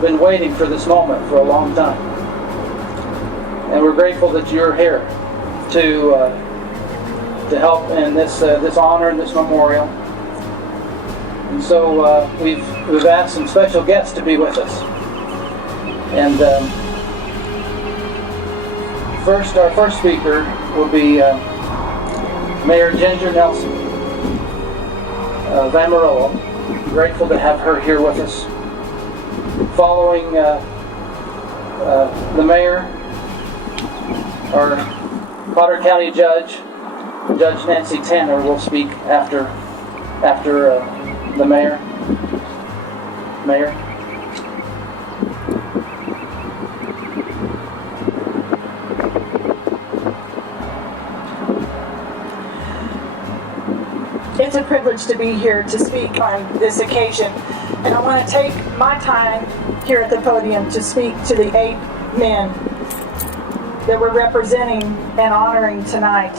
been waiting for this moment for a long time, and we're grateful that you're here to help in this honor and this memorial. And so we've asked some special guests to be with us. And our first speaker will be Mayor Ginger Nelson of Amarillo. Grateful to have her here with us. Following the mayor, our Potter County Judge Nancy Tanner, will speak after the mayor. It's a privilege to be here to speak on this occasion, and I want to take my time here at the podium to speak to the 8 men that we're representing and honoring tonight.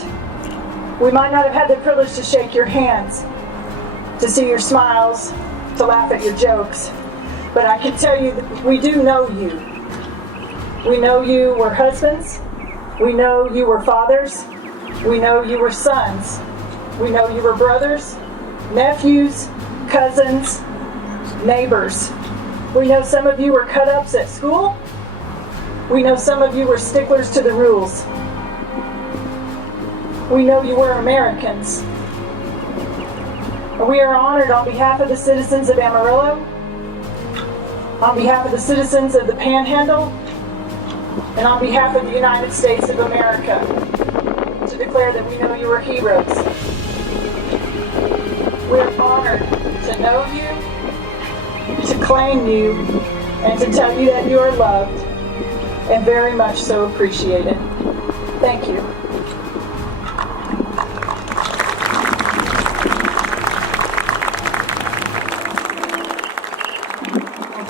We might not have had the privilege to shake your hands, to see your smiles, to laugh at your jokes, but I can tell you that we do know you. We know you were husbands. We know you were fathers. We know you were sons. We know you were brothers, nephews, cousins, neighbors. We know some of you were cut-ups at school. We know some of you were sticklers to the rules. We know you were Americans. We are honored on behalf of the citizens of Amarillo, on behalf of the citizens of the Panhandle, and on behalf of the United States of America, to declare that we know you are heroes. We are honored to know you, to claim you, and to tell you that you are loved and very much so appreciated. Thank you.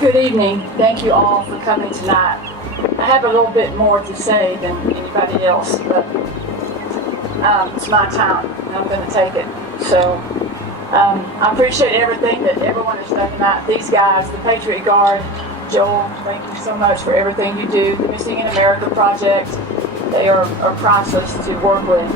Good evening. Thank you all for coming tonight. I have a little bit more to say than anybody else, but it's my time and I'm going to take it. So I appreciate everything that everyone has done tonight. These guys, the Patriot Guard, Joel, thank you so much for everything you do. The Missing in America Project, they are priceless to work with.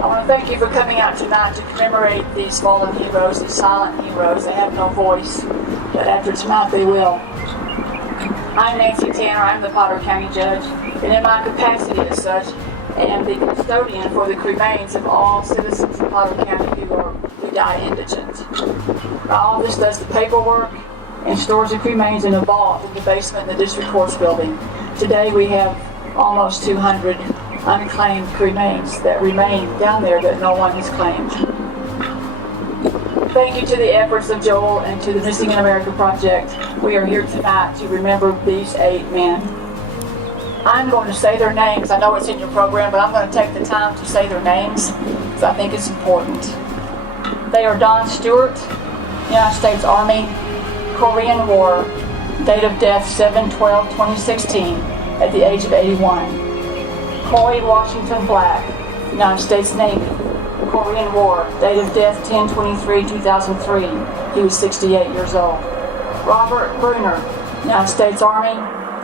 I want to thank you for coming out tonight to commemorate these fallen heroes, these silent heroes. They have no voice, but after tonight they will. I'm Nancy Tanner. I'm the Potter County Judge, and in my capacity as such, I am the custodian for the cremains of all citizens of Potter County who die indigent. My office does the paperwork and stores the cremains in a vault in the basement of the District Courts building. Today we have almost 200 unclaimed cremains that remain down there that no one has claimed. Thank you to the efforts of Joel and to the Missing in America Project. We are here tonight to remember these 8 men. I'm going to say their names. I know it's in your program, but I'm going to take the time to say their names because I think it's important. They are Don Stewart, United States Army, Korean War, date of death 7/12/2016, at the age of 81. Corey Washington Black, United States Navy, Korean War, date of death 10/23/2003, he was 68 years old. Robert Bruner, United States Army,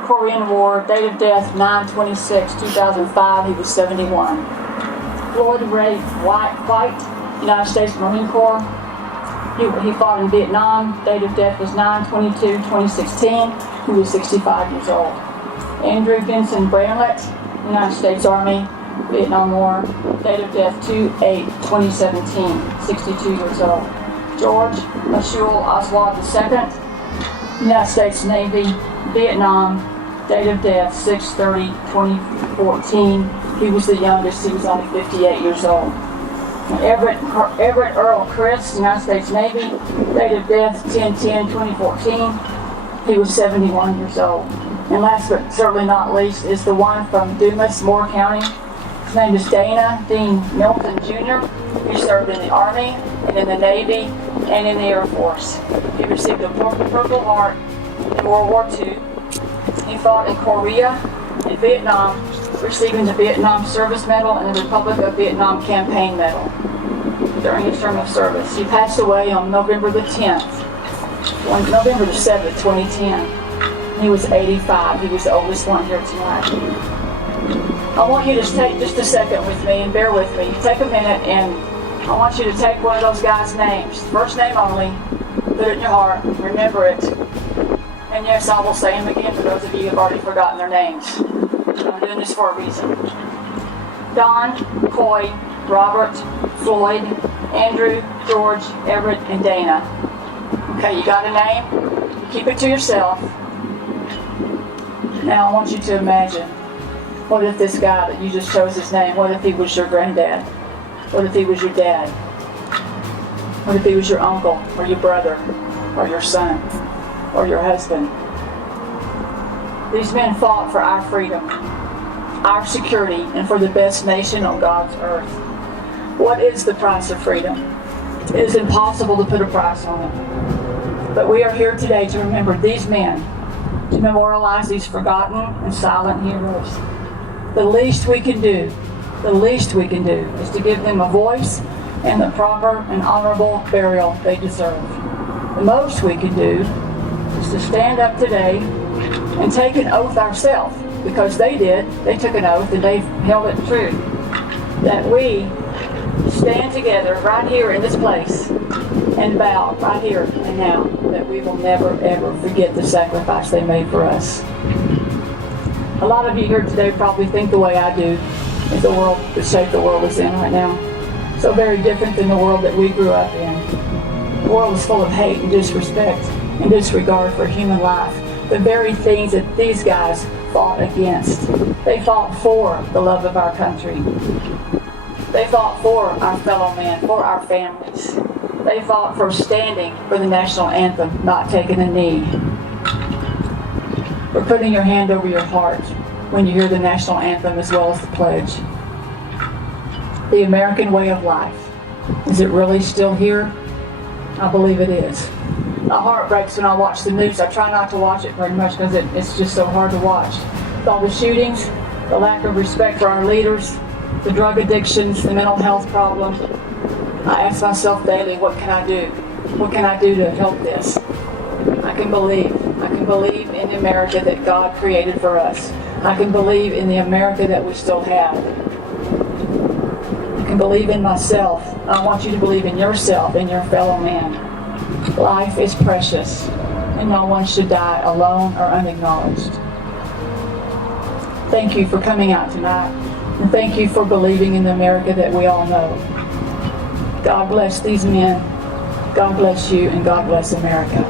Korean War, date of death 9/26/2005, he was 71. Floyd Ray White, United States Marine Corps, he fought in Vietnam, date of death was 9/22/2016, he was 65 years old. Andrew Vincent Bramlett, United States Army, Vietnam War, date of death 2/8/2017, 62 years old. George Ashul Oswald II, United States Navy, Vietnam, date of death 6/30/2014, he was the youngest, he was only 58 years old. Everett Earl Chris, United States Navy, date of death 10/10/2014, he was 71 years old. And last but certainly not least is the one from Dumas, Moore County. His name is Dana Dean Milton Jr. He served in the Army and in the Navy and in the Air Force. He received a Purple Heart in World War II. He fought in Korea and Vietnam, receiving the Vietnam Service Medal and the Republic of Vietnam Campaign Medal. during his term of service. He passed away on November the 7th, 2010. He was 85. He was the oldest one here tonight. I want you to take just a second with me and bear with me. Take a minute and I want you to take one of those guys' names, first name only, put it in your heart, remember it. And yes, I will say them again for those of you who have already forgotten their names. I'm doing this for a reason. Don, Coy, Robert, Floyd, Andrew, George, Everett, and Dana. Okay, you got a name? You keep it to yourself. Now I want you to imagine, what if this guy that you just chose his name, what if he was your granddad? What if he was your dad? What if he was your uncle, or your brother, or your son, or your husband? These men fought for our freedom, our security, and for the best nation on God's earth. What is the price of freedom? It is impossible to put a price on it. But we are here today to remember these men, to memorialize these forgotten and silent heroes. The least we can do is to give them a voice and the proper and honorable burial they deserve. The most we can do is to stand up today and take an oath ourselves, because they did. They took an oath and they held it true. That we stand together right here in this place and vow right here and now that we will never ever forget the sacrifice they made for us. A lot of you here today probably think the way I do, in the shape the world is in right now. So very different than the world that we grew up in. The world is full of hate and disrespect and disregard for human life. The very things that these guys fought against. They fought for the love of our country. They fought for our fellow men, for our families. They fought for standing for the national anthem, not taking a knee. For putting your hand over your heart when you hear the national anthem as well as the pledge. The American way of life. Is it really still here? I believe it is. My heart breaks when I watch the news. I try not to watch it very much because it's just so hard to watch. With all the shootings, the lack of respect for our leaders, the drug addictions, the mental health problems, I ask myself daily, what can I do? What can I do to help this? I can believe in the America that God created for us. I can believe in the America that we still have. I can believe in myself. I want you to believe in yourself and your fellow man. Life is precious, and no one should die alone or unacknowledged. Thank you for coming out tonight, and thank you for believing in the America that we all know. God bless these men, God bless you, and God bless America.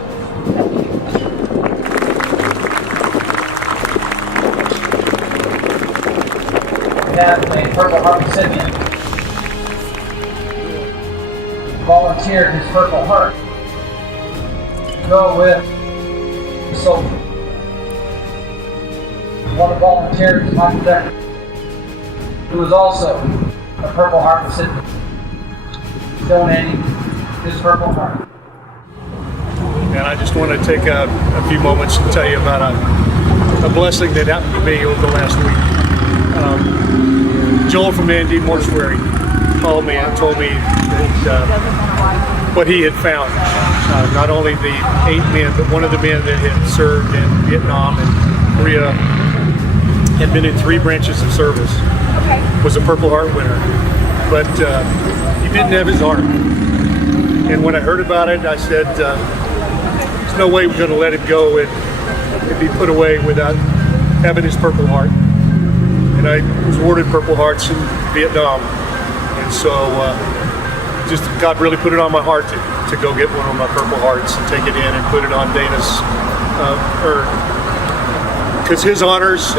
Thank you. We have a Purple Heart recipient. Volunteered his Purple Heart to go with the soldier. One of the volunteers is Michael Decker, who is also a Purple Heart recipient, donating his Purple Heart. And I just want to take a few moments to tell you about a blessing that happened to me over the last week. Joel from Andy Mortuary called me and told me that what he had found, not only the 8 men, but one of the men that had served in Vietnam and Korea, had been in 3 branches of service, was a Purple Heart winner, but he didn't have his heart. And when I heard about it, I said, there's no way we're going to let him go and be put away without having his Purple Heart. And I was awarded Purple Hearts in Vietnam, and so just God really put it on my heart to go get one of my Purple Hearts and take it in and put it on Dana's urn, because his honors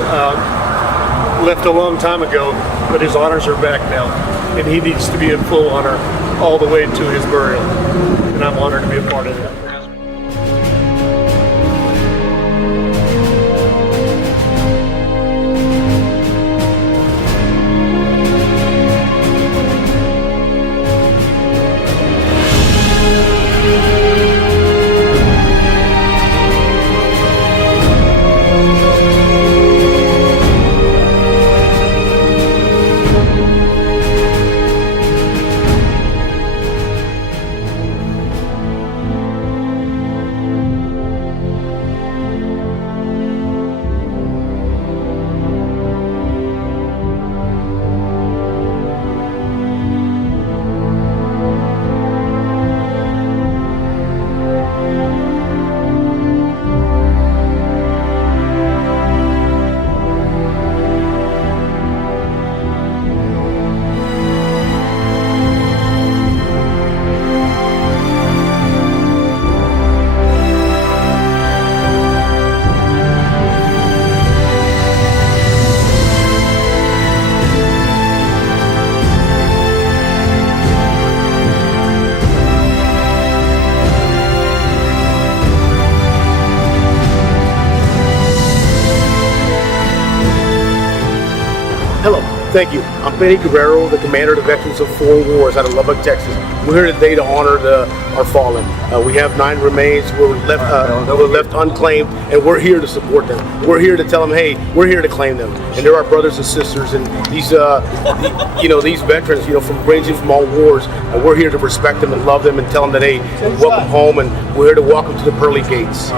left a long time ago, but his honors are back now, and he needs to be in full honor all the way to his burial, and I'm honored to be a part of that. Hello, thank you. I'm Benny Guerrero, the commander of the Veterans of Foreign Wars out of Lubbock, Texas. We're here today to honor our fallen. We have 9 remains who were left unclaimed, and we're here to support them. We're here to tell them, hey, we're here to claim them. And they're our brothers and sisters, and these, these veterans, from ranging from all wars, we're here to respect them and love them and tell them that, hey, welcome home, and we're here to walk them to the pearly gates.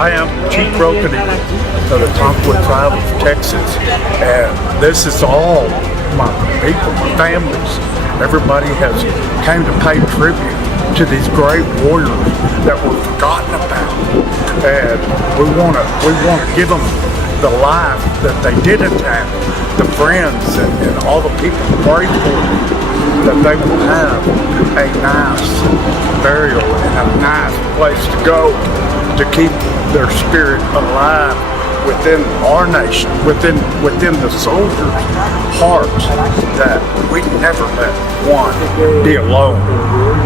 I am Chief Broken of the Tonkawa Tribe of Texas, and this is all my people, my families. Everybody has came to pay tribute to these great warriors that were forgotten about, and we want to give them the life that they didn't have, the friends and all the people who prayed for them, that they will have a nice burial and a nice place to go to keep their spirit alive within our nation, within the soldiers' hearts, that we never let one be alone.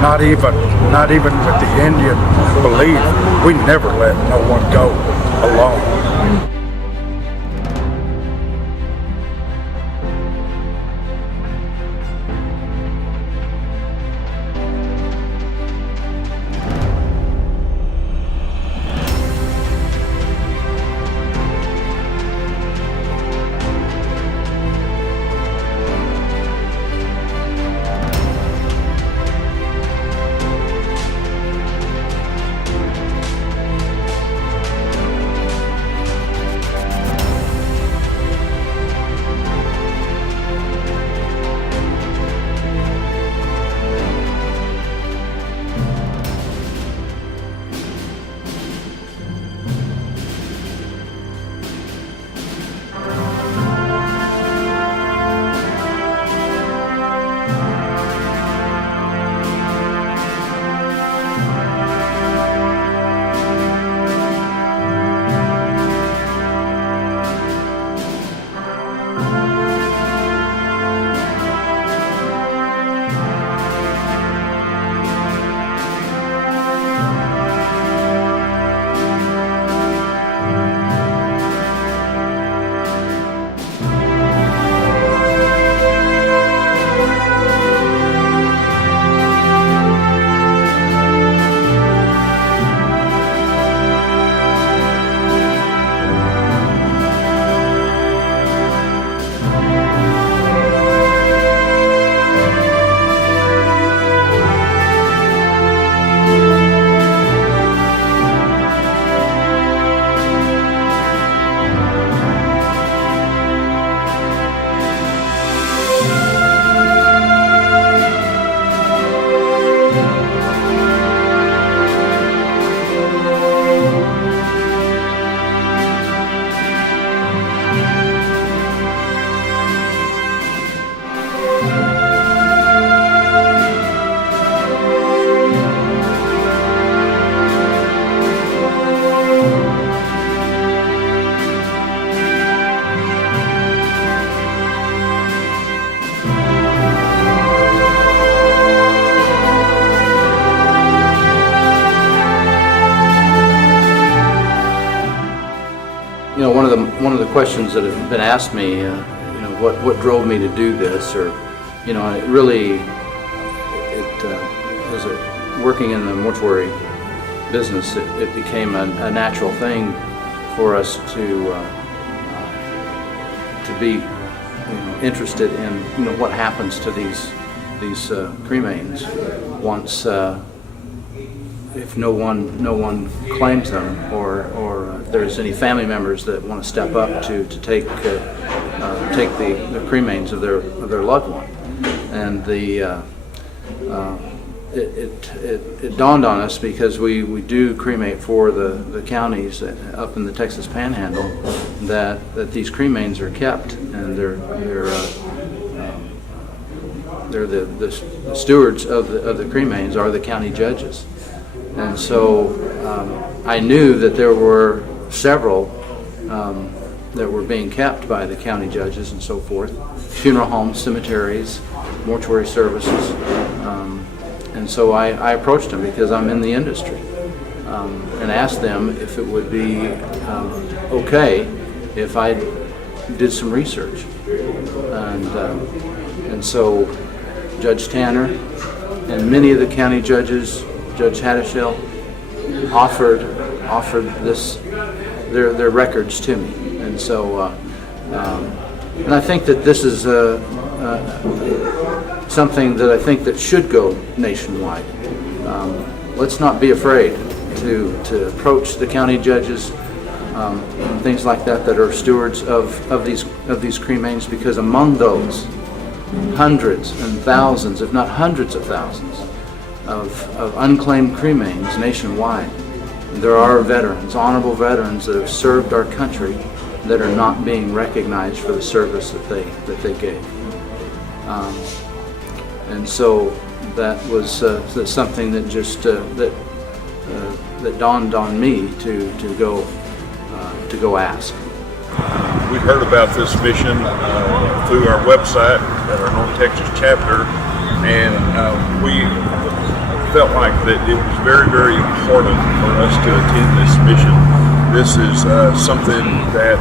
Not even with the Indian belief, we never let no one go alone. of the questions that have been asked me, what drove me to do this, or it really as working in the mortuary business, it became a natural thing for us to be interested in what happens to these cremains once if no one claims them, or there's any family members that want to step up to take the cremains of their loved one. And it dawned on us, because we do cremate for the counties up in the Texas Panhandle, that these cremains are kept, and they're the stewards of the cremains are the county judges. And so I knew that there were several that were being kept by the county judges and so forth, funeral homes, cemeteries, mortuary services. And so I approached them, because I'm in the industry, and asked them if it would be okay if I did some research. And so Judge Tanner and many of the county judges, Judge Haddishell, offered their records to me. And so and I think that this is something that I think that should go nationwide. Let's not be afraid to approach the county judges and things like that are stewards of these cremains, because among those, hundreds and thousands, if not hundreds of thousands, of unclaimed cremains nationwide, there are veterans, honorable veterans, that have served our country, that are not being recognized for the service that they gave. And so that was that's something that just that dawned on me to go ask. We heard about this mission through our website at our North Texas chapter, and we felt like that it was very, very important for us to attend this mission. This is something that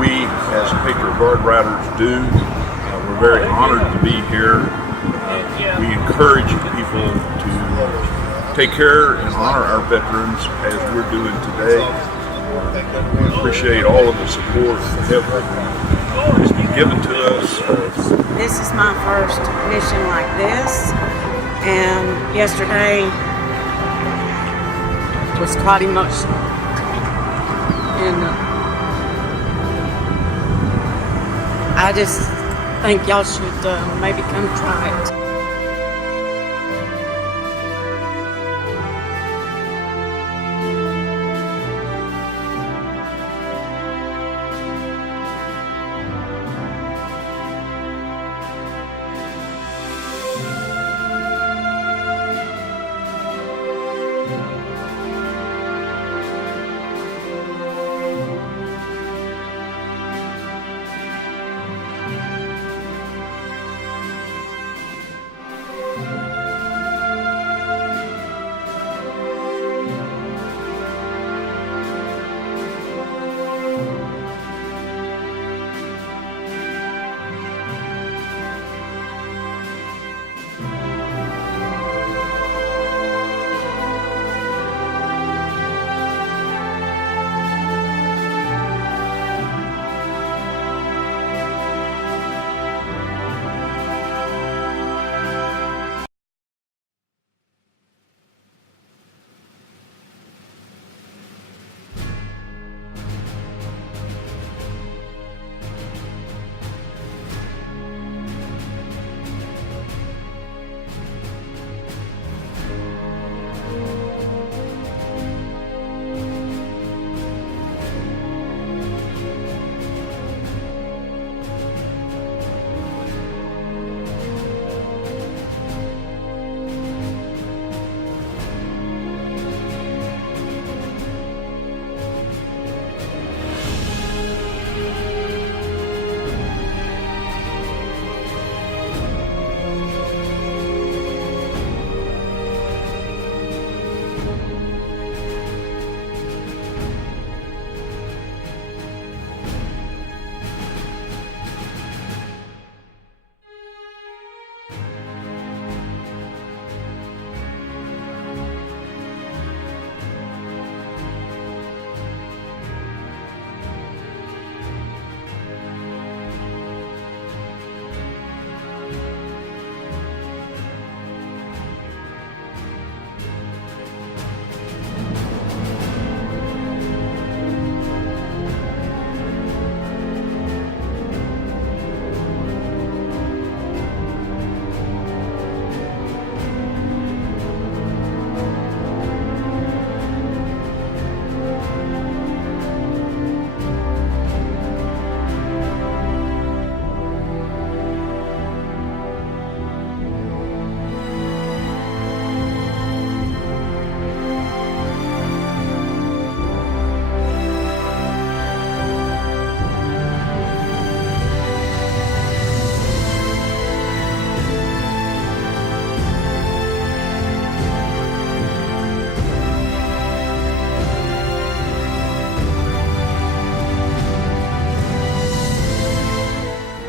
we as Patriot Guard Riders do. We're very honored to be here. We encourage people to take care and honor our veterans as we're doing today. We appreciate all of the support and help that has been given to us. This is my first mission like this, and yesterday was quite emotional. And I just think y'all should maybe come try it.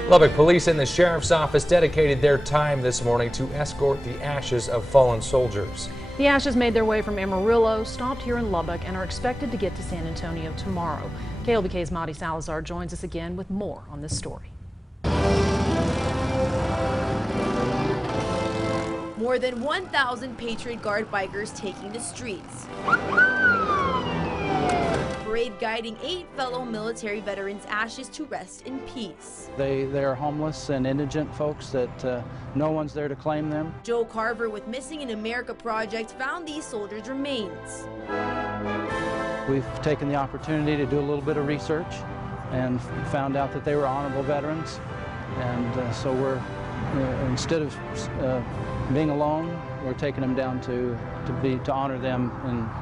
Lubbock Police and the Sheriff's Office dedicated their time this morning to escort the ashes of fallen soldiers. The ashes made their way from Amarillo, stopped here in Lubbock, and are expected to get to San Antonio tomorrow. KLBK's Marty Salazar joins us again with more on this story. More than 1,000 Patriot Guard bikers taking the streets. Parade guiding 8 fellow military veterans' ashes to rest in peace. They are homeless and indigent folks that no one's there to claim them. Joe Carver with Missing in America Project found these soldiers' remains. We've taken the opportunity to do a little bit of research and found out that they were honorable veterans. And so we're, instead of being alone, we're taking them down to honor them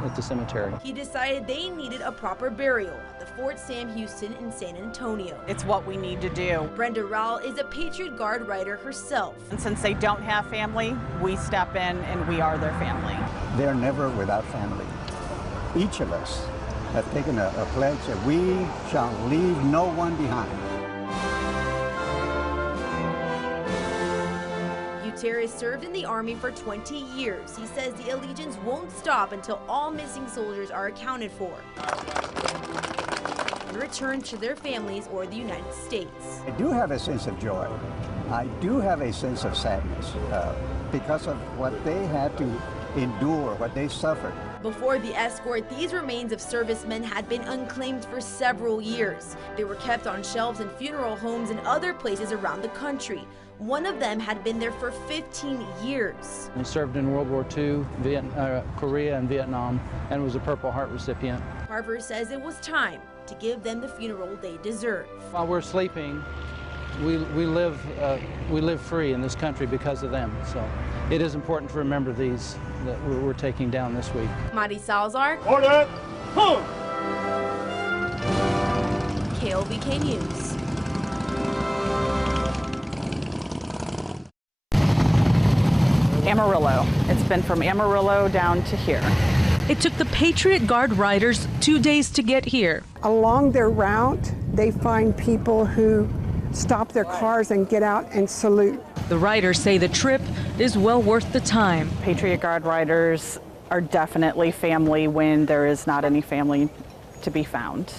at the cemetery. He decided they needed a proper burial at the Fort Sam Houston in San Antonio. It's what we need to do. Brenda Rowell is a Patriot Guard rider herself. And since they don't have family, we step in and we are their family. They're never without family. Each of us have taken a pledge that we shall leave no one behind. Gutierrez served in the Army for 20 years. He says the allegiance won't stop until all missing soldiers are accounted for and returned to their families or the United States. I do have a sense of joy. I do have a sense of sadness because of what they had to endure, what they suffered. Before the escort, these remains of servicemen had been unclaimed for several years. They were kept on shelves in funeral homes and other places around the country. One of them had been there for 15 years. He served in World War II, Korea and Vietnam, and was a Purple Heart recipient. Carver says it was time to give them the funeral they deserve. While we're sleeping, we live free in this country because of them. So it is important to remember these that we're taking down this week. Marty Salazar. Order! Boom! KLBK News. Amarillo. It's been from Amarillo down to here. It took the Patriot Guard Riders 2 days to get here. Along their route, they find people who stop their cars and get out and salute. The riders say the trip is well worth the time. Patriot Guard Riders are definitely family when there is not any family to be found.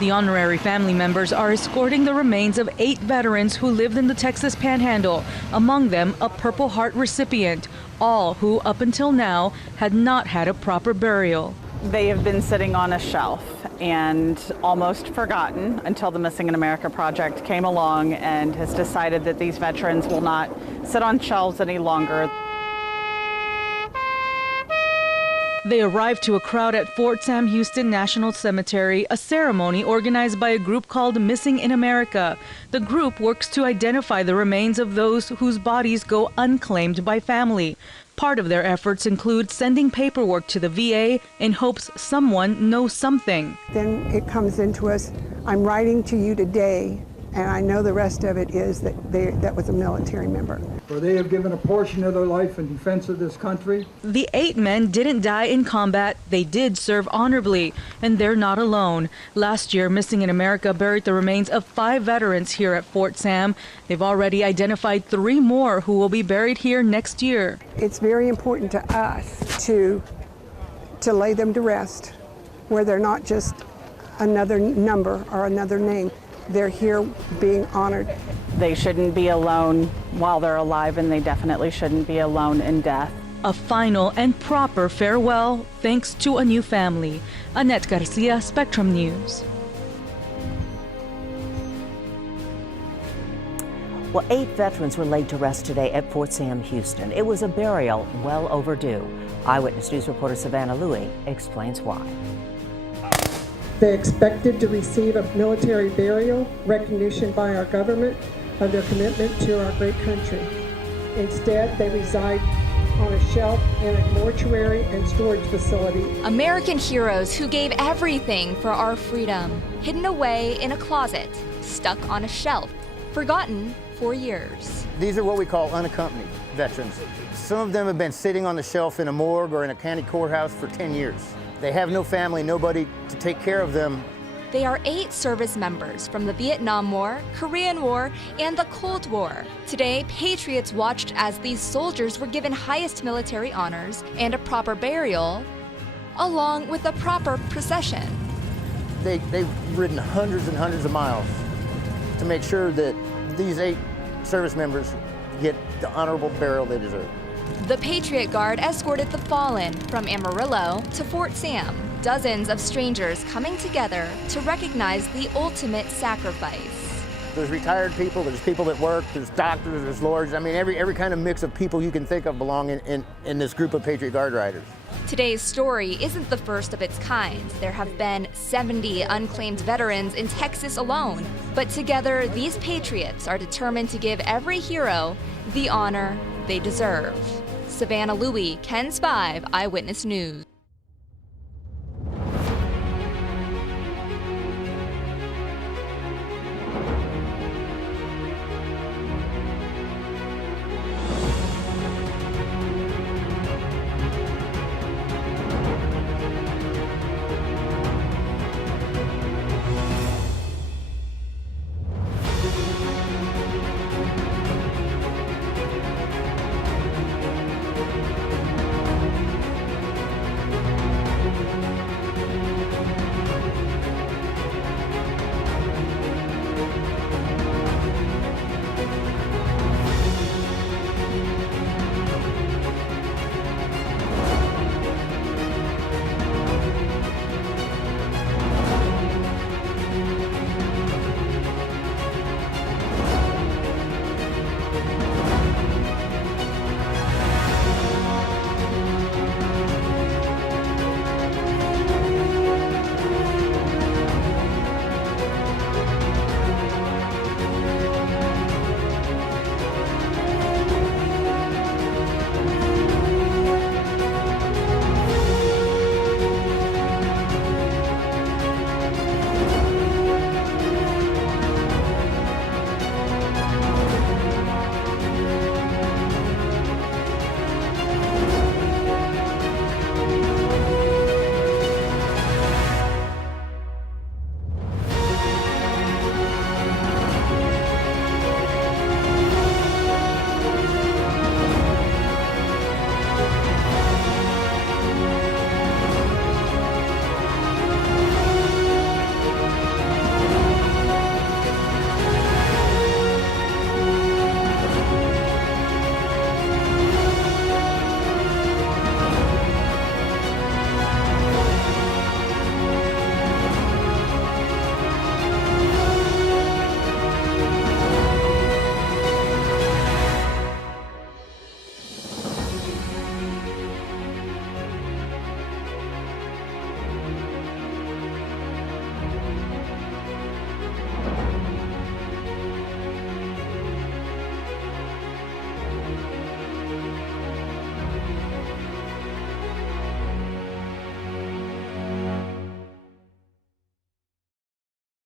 The honorary family members are escorting the remains of 8 veterans who lived in the Texas Panhandle, among them a Purple Heart recipient, all who up until now had not had a proper burial. They have been sitting on a shelf and almost forgotten until the Missing in America Project came along and has decided that these veterans will not sit on shelves any longer. They arrived to a crowd at Fort Sam Houston National Cemetery, a ceremony organized by a group called Missing in America. The group works to identify the remains of those whose bodies go unclaimed by family. Part of their efforts include sending paperwork to the VA in hopes someone knows something. Then it comes into us, I'm writing to you today, and I know the rest of it is that that was a military member. For they have given a portion of their life in defense of this country. The 8 men didn't die in combat, they did serve honorably, and they're not alone. Last year, Missing in America buried the remains of 5 veterans here at Fort Sam. They've already identified 3 more who will be buried here next year. It's very important to us to lay them to rest, where they're not just another number or another name. They're here being honored. They shouldn't be alone while they're alive, and they definitely shouldn't be alone in death. A final and proper farewell thanks to a new family. Annette Garcia, Spectrum News. Well, 8 veterans were laid to rest today at Fort Sam Houston. It was a burial well overdue. Eyewitness News reporter Savannah Louie explains why. They expected to receive a military burial, recognition by our government of their commitment to our great country. Instead, they reside on a shelf in a mortuary and storage facility. American heroes who gave everything for our freedom, hidden away in a closet, stuck on a shelf, forgotten for years. These are what we call unaccompanied veterans. Some of them have been sitting on the shelf in a morgue or in a county courthouse for 10 years. They have no family, nobody to take care of them They are 8 service members from the Vietnam War, Korean War, and the Cold War. Today, patriots watched as these soldiers were given highest military honors and a proper burial, along with a proper procession. They've ridden hundreds and hundreds of miles to make sure that these 8 service members get the honorable burial they deserve. The Patriot Guard escorted the fallen from Amarillo to Fort Sam. Dozens of strangers coming together to recognize the ultimate sacrifice. There's retired people, there's people that work, there's doctors, there's lawyers. I mean, every kind of mix of people you can think of belong in this group of Patriot Guard Riders. Today's story isn't the first of its kind. There have been 70 unclaimed veterans in Texas alone. But together, these patriots are determined to give every hero the honor they deserve. Savannah Louie, KENS 5 Eyewitness News.